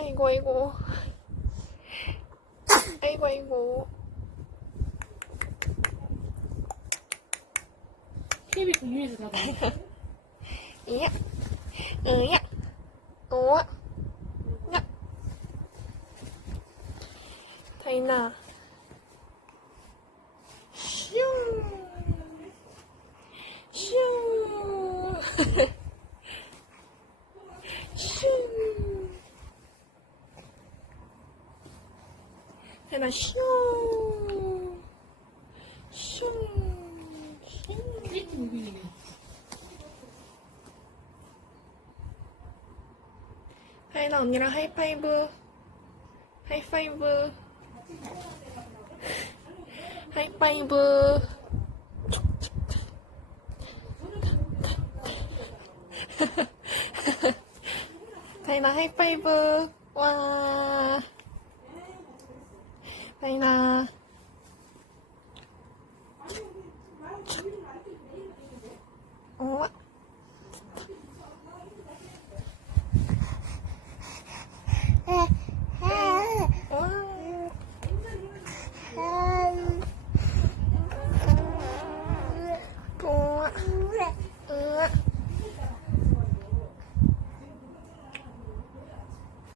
아이고, 아이고. 아이고, 아이고. TV 그 위에서 잡아. 이야. 으야. 우와. 야. 다이나. 슝. 슝. 슝. 다이나 슝. 슝. 슝. 이렇게 무빙이네. 다이나 언니랑 하이파이브. 하이파이브. 하이파이브. 다이나 하이파이브. 와. 다이나. 우와. 우와. 우와.